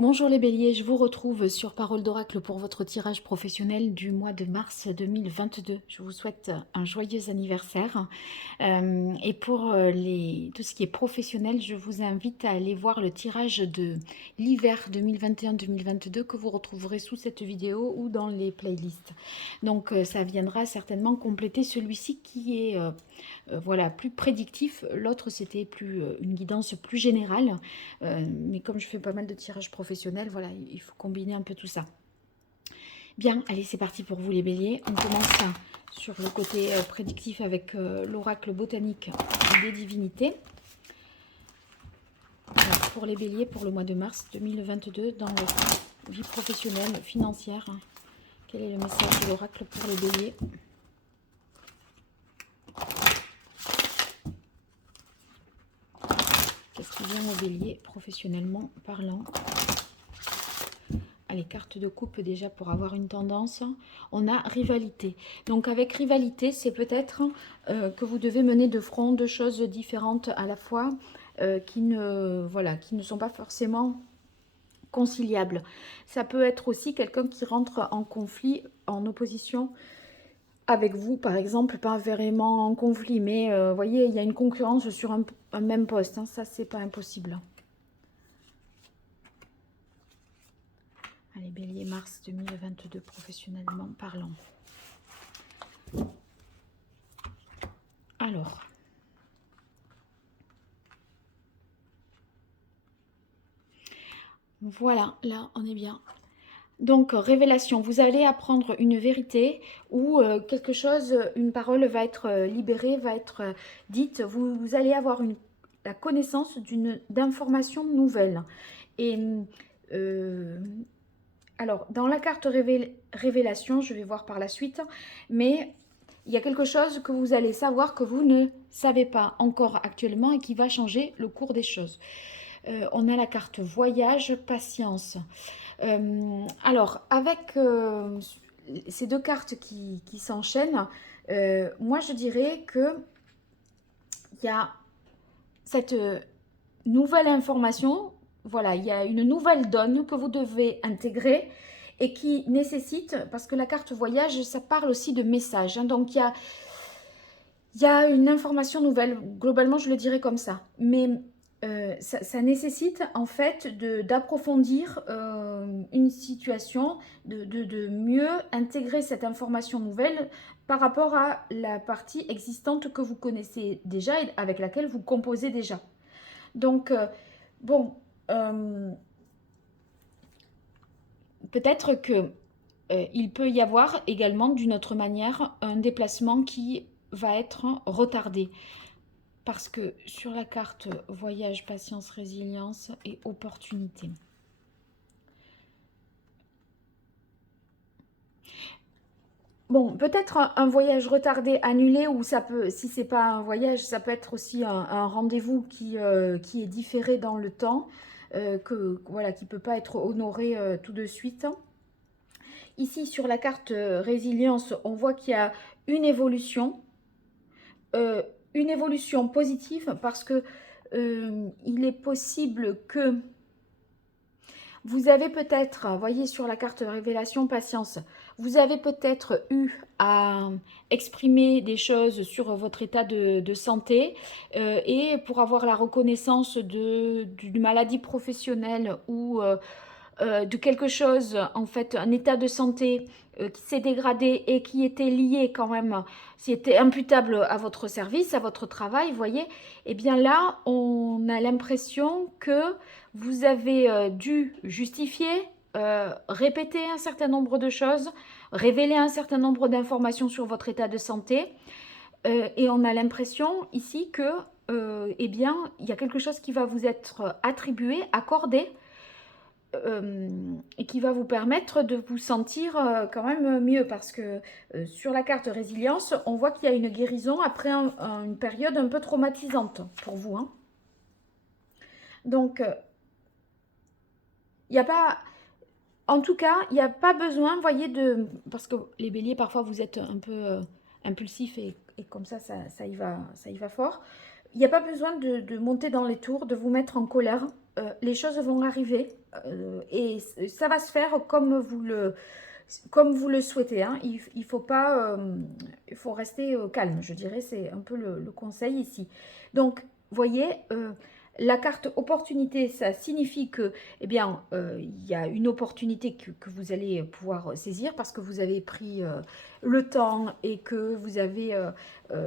Bonjour les béliers, je vous retrouve sur Parole d'Oracle pour votre tirage professionnel du mois de mars 2022. Je vous souhaite un joyeux anniversaire. Et pour tout ce qui est professionnel, je vous invite à aller voir le tirage de l'hiver 2021-2022 que vous retrouverez sous cette vidéo ou dans les playlists. Donc ça viendra certainement compléter celui-ci qui est voilà, plus prédictif. L'autre c'était une guidance plus générale. Mais comme je fais pas mal de tirages professionnels, voilà, il faut combiner un peu tout ça. Bien, allez, c'est parti pour vous les béliers. On commence sur le côté prédictif avec l'oracle botanique des divinités. Alors, pour les béliers, pour le mois de mars 2022, dans leur vie professionnelle, financière, quel est le message de l'oracle pour les béliers? Qu'est-ce qui vient aux béliers professionnellement parlant? Allez, carte de coupe déjà pour avoir une tendance. On a rivalité. Donc avec rivalité, c'est peut-être que vous devez mener de front deux choses différentes à la fois qui ne sont pas forcément conciliables. Ça peut être aussi quelqu'un qui rentre en conflit, en opposition avec vous, par exemple, pas vraiment en conflit, mais vous voyez, il y a une concurrence sur un même poste. Hein, ça, c'est pas impossible. Allez, bélier, mars 2022, professionnellement parlant. Alors, voilà, là, on est bien. Donc, révélation, vous allez apprendre une vérité ou quelque chose, une parole va être libérée, va être dite. Vous allez avoir la connaissance d'informations nouvelles. Et alors, dans la carte révélation, je vais voir par la suite, mais il y a quelque chose que vous allez savoir que vous ne savez pas encore actuellement et qui va changer le cours des choses. On a la carte voyage, patience. Alors, avec ces deux cartes qui s'enchaînent, moi je dirais que il y a cette nouvelle information, voilà, il y a une nouvelle donne que vous devez intégrer et qui nécessite, parce que la carte voyage, ça parle aussi de messages, hein, donc il y a une information nouvelle, globalement je le dirais comme ça, mais ça nécessite en fait d'approfondir une situation, de mieux intégrer cette information nouvelle par rapport à la partie existante que vous connaissez déjà et avec laquelle vous composez déjà. Donc, bon, peut-être que il peut y avoir également d'une autre manière un déplacement qui va être retardé. Parce que sur la carte voyage, patience, résilience et opportunité. Bon, peut-être un voyage retardé, annulé, ou ça peut, si c'est pas un voyage, ça peut être aussi un rendez-vous qui est différé dans le temps, voilà, qui peut pas être honoré tout de suite. Ici, sur la carte résilience, on voit qu'il y a une évolution positive parce que il est possible que vous avez peut-être, voyez sur la carte révélation patience, vous avez peut-être eu à exprimer des choses sur votre état de santé et pour avoir la reconnaissance d'une maladie professionnelle ou de quelque chose, en fait, un état de santé qui s'est dégradé et qui était lié quand même, c'était imputable à votre service, à votre travail, vous voyez, et eh bien là, on a l'impression que vous avez dû justifier, répéter un certain nombre de choses, révéler un certain nombre d'informations sur votre état de santé, et on a l'impression ici que, eh bien, il y a quelque chose qui va vous être attribué, accordé, et qui va vous permettre de vous sentir quand même mieux parce que sur la carte résilience, on voit qu'il y a une guérison après une période un peu traumatisante pour vous. Hein. Donc, il n'y a pas... En tout cas, il n'y a pas besoin, voyez, parce que les béliers, parfois, vous êtes un peu impulsifs et comme ça y va fort. Il n'y a pas besoin de monter dans les tours, de vous mettre en colère. les choses vont arriver et ça va se faire comme vous le souhaitez. Hein. Il faut pas, il faut rester calme, je dirais, c'est un peu le conseil ici. Donc, voyez, la carte opportunité, ça signifie que, eh bien, il y a une opportunité que vous allez pouvoir saisir parce que vous avez pris le temps et que vous avez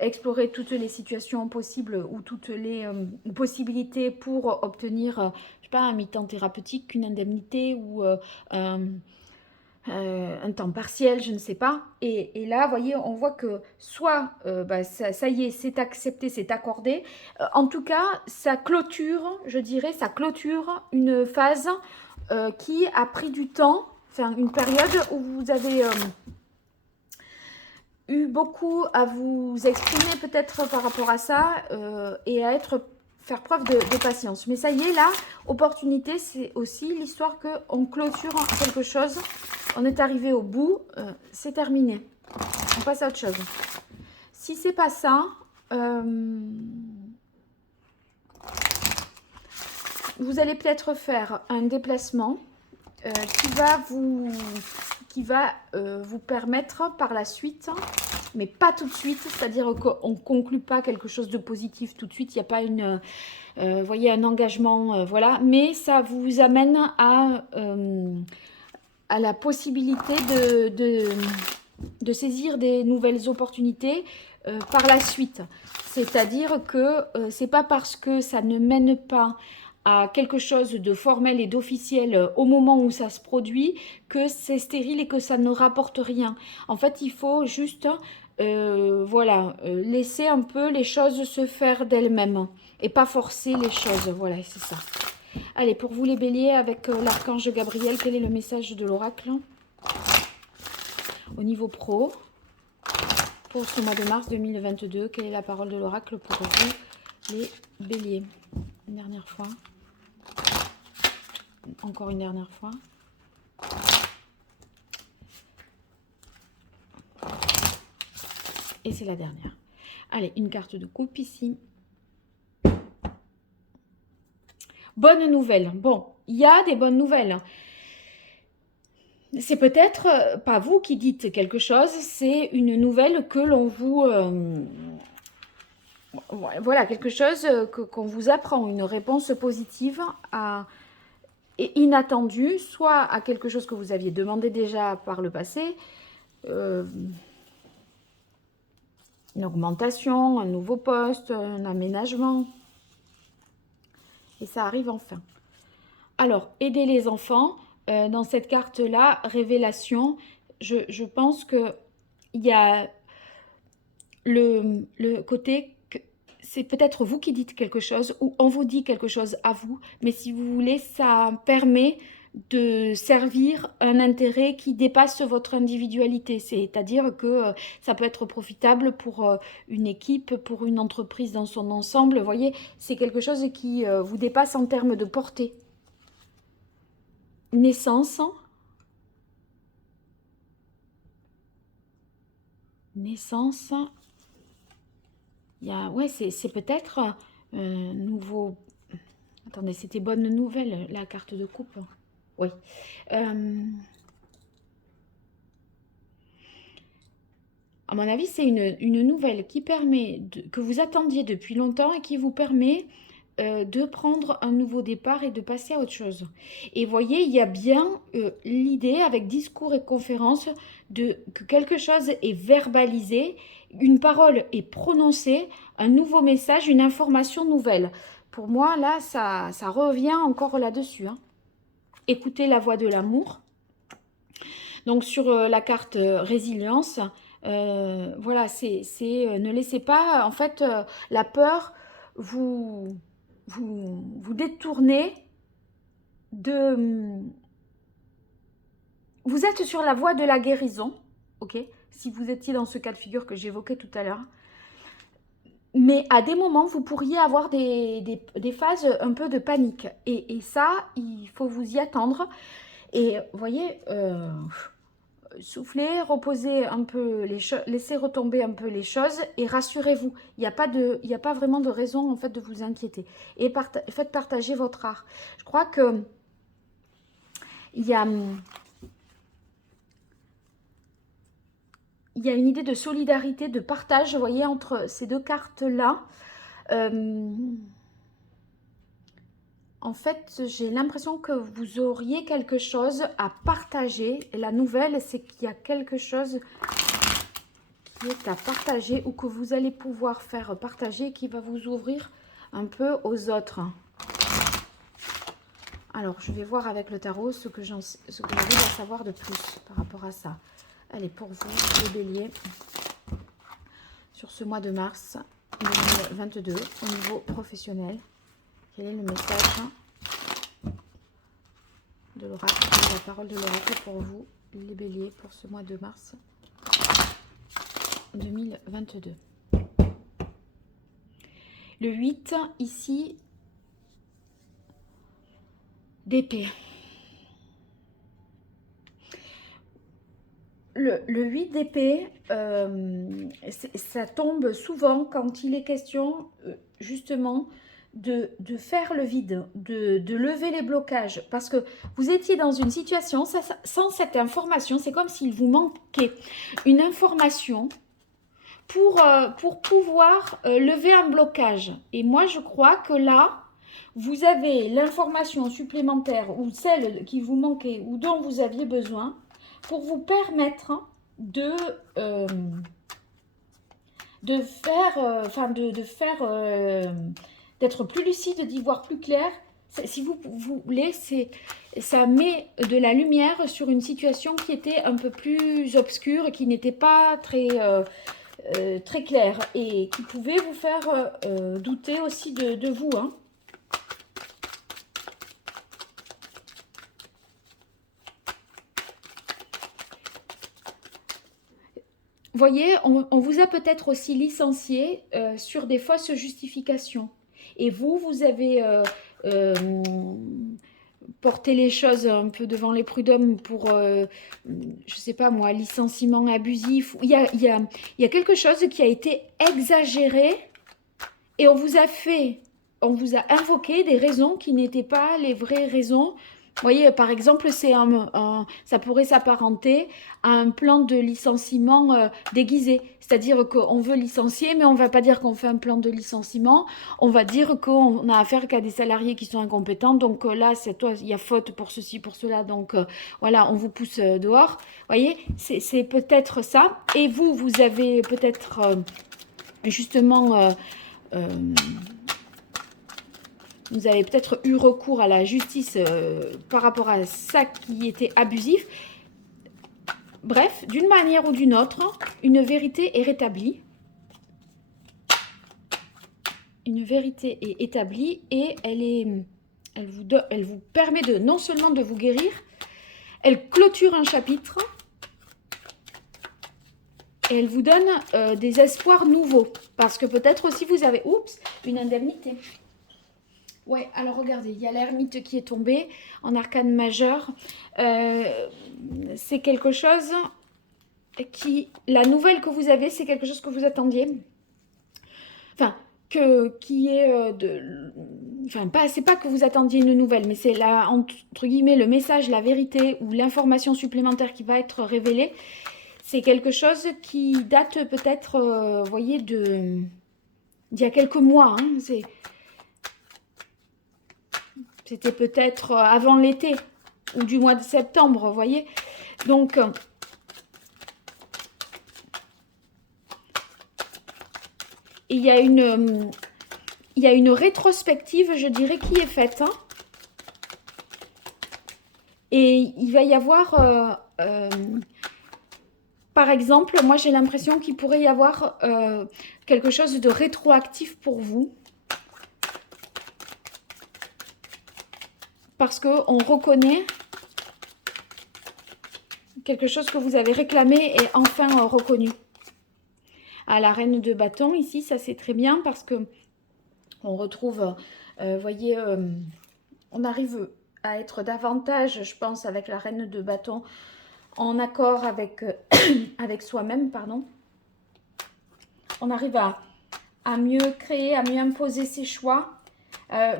exploré toutes les situations possibles ou toutes les possibilités pour obtenir, je sais pas, un mi-temps thérapeutique, une indemnité ou un temps partiel, je ne sais pas. Et là, vous voyez, on voit que soit bah, ça y est, c'est accepté, c'est accordé. En tout cas, ça clôture, je dirais, ça clôture une phase qui a pris du temps, enfin une période où vous avez eu beaucoup à vous exprimer peut-être par rapport à ça et à faire preuve de patience. Mais ça y est, là, opportunité, c'est aussi l'histoire qu'on clôture quelque chose. On est arrivé au bout, c'est terminé. On passe à autre chose. Si c'est pas ça, vous allez peut-être faire un déplacement qui va vous permettre par la suite, mais pas tout de suite, c'est-à-dire qu'on ne conclut pas quelque chose de positif tout de suite, il n'y a pas une, voyez, un engagement, voilà, mais ça vous amène à la possibilité de saisir des nouvelles opportunités par la suite. C'est-à-dire que c'est pas parce que ça ne mène pas à quelque chose de formel et d'officiel au moment où ça se produit que c'est stérile et que ça ne rapporte rien. En fait, il faut juste voilà, laisser un peu les choses se faire d'elles-mêmes et pas forcer les choses. Voilà, c'est ça. Allez, pour vous les béliers, avec l'archange Gabriel, quel est le message de l'oracle au niveau pro pour ce mois de mars 2022? Quelle est la parole de l'oracle pour vous, les béliers? Une dernière fois. Encore une dernière fois. Et c'est la dernière. Allez, une carte de coupe ici. Bonne nouvelle. Bon, il y a des bonnes nouvelles. C'est peut-être pas vous qui dites quelque chose, c'est une nouvelle que l'on vous... voilà, quelque chose qu'on vous apprend, une réponse positive et inattendue, soit à quelque chose que vous aviez demandé déjà par le passé, une augmentation, un nouveau poste, un aménagement. Et ça arrive enfin. Alors, aider les enfants, dans cette carte-là, révélation, je pense qu'il y a le côté que c'est peut-être vous qui dites quelque chose ou on vous dit quelque chose à vous, mais si vous voulez, ça permet de servir un intérêt qui dépasse votre individualité. C'est-à-dire que ça peut être profitable pour une équipe, pour une entreprise dans son ensemble. Vous voyez, c'est quelque chose qui vous dépasse en termes de portée. Naissance. Naissance. Il y a, ouais, c'est peut-être nouveau. Attendez, c'était bonne nouvelle, la carte de coupe. Oui. À mon avis, c'est une nouvelle qui permet, que vous attendiez depuis longtemps et qui vous permet de prendre un nouveau départ et de passer à autre chose. Et voyez, il y a bien l'idée avec discours et conférences que quelque chose est verbalisé, une parole est prononcée, un nouveau message, une information nouvelle. Pour moi, là, ça revient encore là-dessus. Hein. Écoutez la voix de l'amour. Donc, sur la carte résilience, voilà, c'est ne laissez pas, en fait, la peur vous détourner de... Vous êtes sur la voie de la guérison, ok? Si vous étiez dans ce cas de figure que j'évoquais tout à l'heure. Mais à des moments, vous pourriez avoir des phases un peu de panique. Et ça, il faut vous y attendre. Et vous voyez, soufflez, reposez un peu les choses, laissez retomber un peu les choses et rassurez-vous. Il n'y a pas vraiment de raison en fait de vous inquiéter. Et faites partager votre art. Je crois que il y a, il y a une idée de solidarité, de partage, vous voyez, entre ces deux cartes-là. En fait, j'ai l'impression que vous auriez quelque chose à partager. Et la nouvelle, c'est qu'il y a quelque chose qui est à partager ou que vous allez pouvoir faire partager qui va vous ouvrir un peu aux autres. Alors, je vais voir avec le tarot ce que j'arrive à savoir de plus par rapport à ça. Allez, pour vous, les béliers, sur ce mois de mars 2022, au niveau professionnel, quel est le message de l'oracle, la parole de l'oracle pour vous, les béliers, pour ce mois de mars 2022. Le 8, ici, d'épée. Le 8 d'épée, ça tombe souvent quand il est question, justement, de faire le vide, de lever les blocages. Parce que vous étiez dans une situation, sans cette information, c'est comme s'il vous manquait une information pour pouvoir lever un blocage. Et moi, je crois que là, vous avez l'information supplémentaire ou celle qui vous manquait ou dont vous aviez besoin pour vous permettre d'être plus lucide, d'y voir plus clair. Si vous voulez, ça met de la lumière sur une situation qui était un peu plus obscure, qui n'était pas très claire et qui pouvait vous faire douter aussi de vous, hein. Vous voyez, on vous a peut-être aussi licencié sur des fausses justifications. Et vous avez porté les choses un peu devant les prud'hommes pour, je sais pas moi, licenciement abusif. Il y a quelque chose qui a été exagéré et on vous a invoqué des raisons qui n'étaient pas les vraies raisons. Vous voyez, par exemple, ça pourrait s'apparenter à un plan de licenciement déguisé. C'est-à-dire qu'on veut licencier, mais on ne va pas dire qu'on fait un plan de licenciement. On va dire qu'on a affaire qu'à des salariés qui sont incompétents. Donc là, c'est toi, il y a faute pour ceci, pour cela. Donc voilà, on vous pousse dehors. Vous voyez, c'est peut-être ça. Et vous avez peut-être justement... vous avez peut-être eu recours à la justice par rapport à ça qui était abusif. Bref, d'une manière ou d'une autre, une vérité est rétablie. Une vérité est établie et elle vous permet non seulement de vous guérir, elle clôture un chapitre et elle vous donne des espoirs nouveaux. Parce que peut-être aussi vous avez, une indemnité. Ouais, alors regardez, il y a l'ermite qui est tombé en arcane majeur. C'est quelque chose la nouvelle que vous avez, c'est quelque chose que vous attendiez. Enfin, qui est c'est pas que vous attendiez une nouvelle, mais c'est là, entre guillemets, le message, la vérité ou l'information supplémentaire qui va être révélée. C'est quelque chose qui date peut-être, vous voyez, d'il y a quelques mois, hein, c'était peut-être avant l'été ou du mois de septembre, vous voyez. Donc, il y a une rétrospective, je dirais, qui est faite. Hein. Et il va y avoir, par exemple, moi j'ai l'impression qu'il pourrait y avoir quelque chose de rétroactif pour vous. Parce qu'on reconnaît quelque chose que vous avez réclamé et enfin reconnu. À la reine de bâton, ici, ça c'est très bien parce que on retrouve, voyez, on arrive à être davantage, je pense, avec la reine de bâton en accord avec, avec soi-même, pardon. On arrive à mieux créer, à mieux imposer ses choix.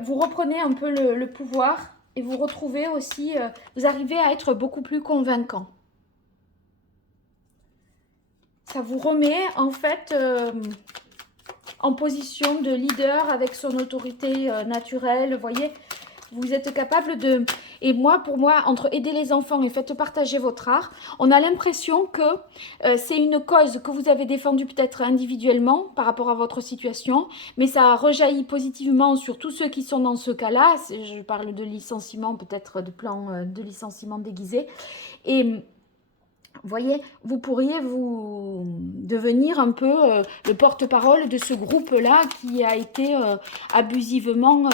Vous reprenez un peu le pouvoir et vous retrouvez aussi, vous arrivez à être beaucoup plus convaincant. Ça vous remet en fait en position de leader avec son autorité naturelle. Vous voyez, vous êtes capable de... Et moi, pour moi, entre aider les enfants et faites partager votre art, on a l'impression que c'est une cause que vous avez défendue peut-être individuellement par rapport à votre situation, mais ça rejaillit positivement sur tous ceux qui sont dans ce cas-là. Je parle de licenciement, peut-être de plan de licenciement déguisé. Et... vous voyez, vous pourriez vous devenir un peu le porte-parole de ce groupe-là qui a été abusivement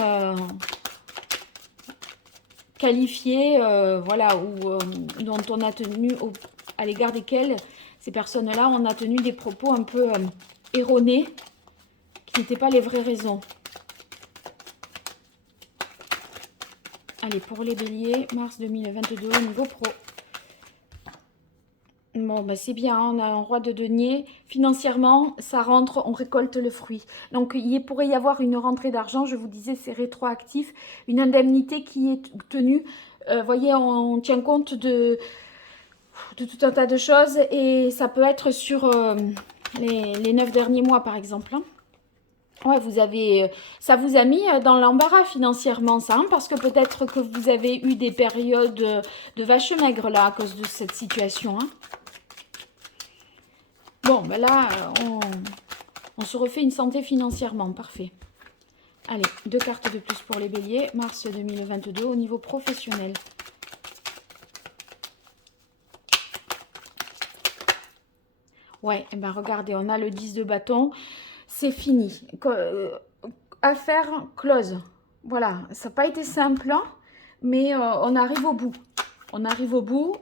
qualifié, voilà, ou dont on a tenu, à l'égard desquels ces personnes-là, on a tenu des propos un peu erronés, qui n'étaient pas les vraies raisons. Allez, pour les béliers, mars 2022 au niveau pro. Bon, bah c'est bien, on a un roi de denier. Financièrement, ça rentre, on récolte le fruit. Donc, il pourrait y avoir une rentrée d'argent. Je vous disais, c'est rétroactif. Une indemnité qui est tenue. Voyez, on tient compte de tout un tas de choses. Et ça peut être sur les 9 derniers mois, par exemple. Hein. Ouais, ça vous a mis dans l'embarras financièrement, ça. Hein, parce que peut-être que vous avez eu des périodes de vache maigre, là, à cause de cette situation. Hein. Bon, ben là, on se refait une santé financièrement. Parfait. Allez, 2 cartes de plus pour les béliers. Mars 2022 au niveau professionnel. Ouais, et ben regardez, on a le 10 de bâton. C'est fini. Affaire close. Voilà, ça n'a pas été simple, hein, mais on arrive au bout. On arrive au bout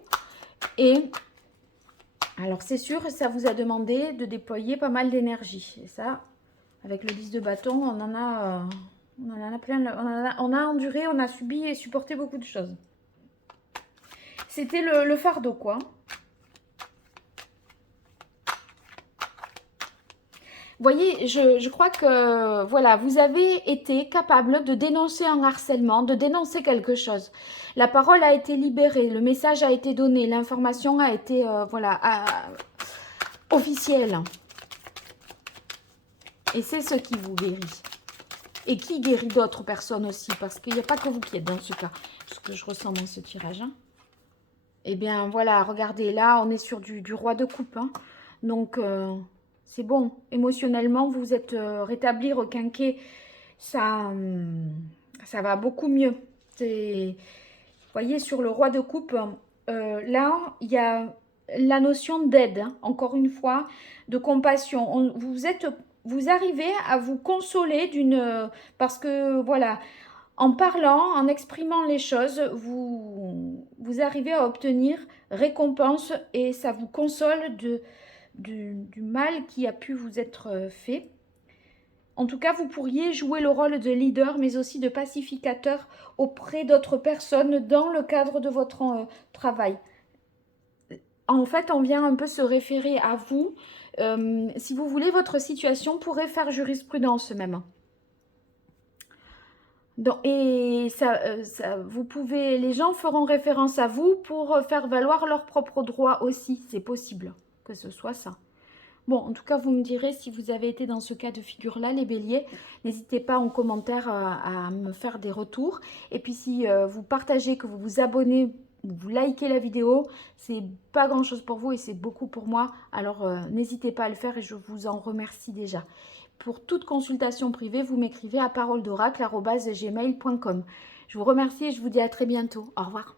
et... alors, c'est sûr, ça vous a demandé de déployer pas mal d'énergie. Et ça, avec le 10 de bâton, on en a plein. On a enduré, on a subi et supporté beaucoup de choses. C'était le fardeau, quoi. Vous voyez, je crois que, voilà, vous avez été capable de dénoncer un harcèlement, de dénoncer quelque chose. La parole a été libérée, le message a été donné, l'information a été, voilà, officielle. Et c'est ce qui vous guérit. Et qui guérit d'autres personnes aussi, parce qu'il n'y a pas que vous qui êtes dans ce cas. Ce que je ressens dans ce tirage. Hein. Eh bien, voilà, regardez, là, on est sur du roi de coupe. Hein. Donc... c'est bon, émotionnellement, vous êtes rétabli, requinqué, ça va beaucoup mieux. Vous voyez, sur le roi de coupe, là, il y a la notion d'aide, hein, encore une fois, de compassion. Vous arrivez à vous consoler parce que, voilà, en parlant, en exprimant les choses, vous arrivez à obtenir récompense et ça vous console du mal qui a pu vous être fait. En tout cas, vous pourriez jouer le rôle de leader, mais aussi de pacificateur auprès d'autres personnes dans le cadre de votre travail. En fait, on vient un peu se référer à vous. Si vous voulez, votre situation pourrait faire jurisprudence même. Donc, et vous pouvez, les gens feront référence à vous pour faire valoir leurs propres droits aussi. C'est possible que ce soit ça. Bon, en tout cas, vous me direz si vous avez été dans ce cas de figure-là, les béliers. N'hésitez pas en commentaire à me faire des retours. Et puis, si vous partagez, que vous vous abonnez, vous likez la vidéo, c'est pas grand-chose pour vous et c'est beaucoup pour moi. Alors, n'hésitez pas à le faire et je vous en remercie déjà. Pour toute consultation privée, vous m'écrivez à paroledoracle@gmail.com. Je vous remercie et je vous dis à très bientôt. Au revoir.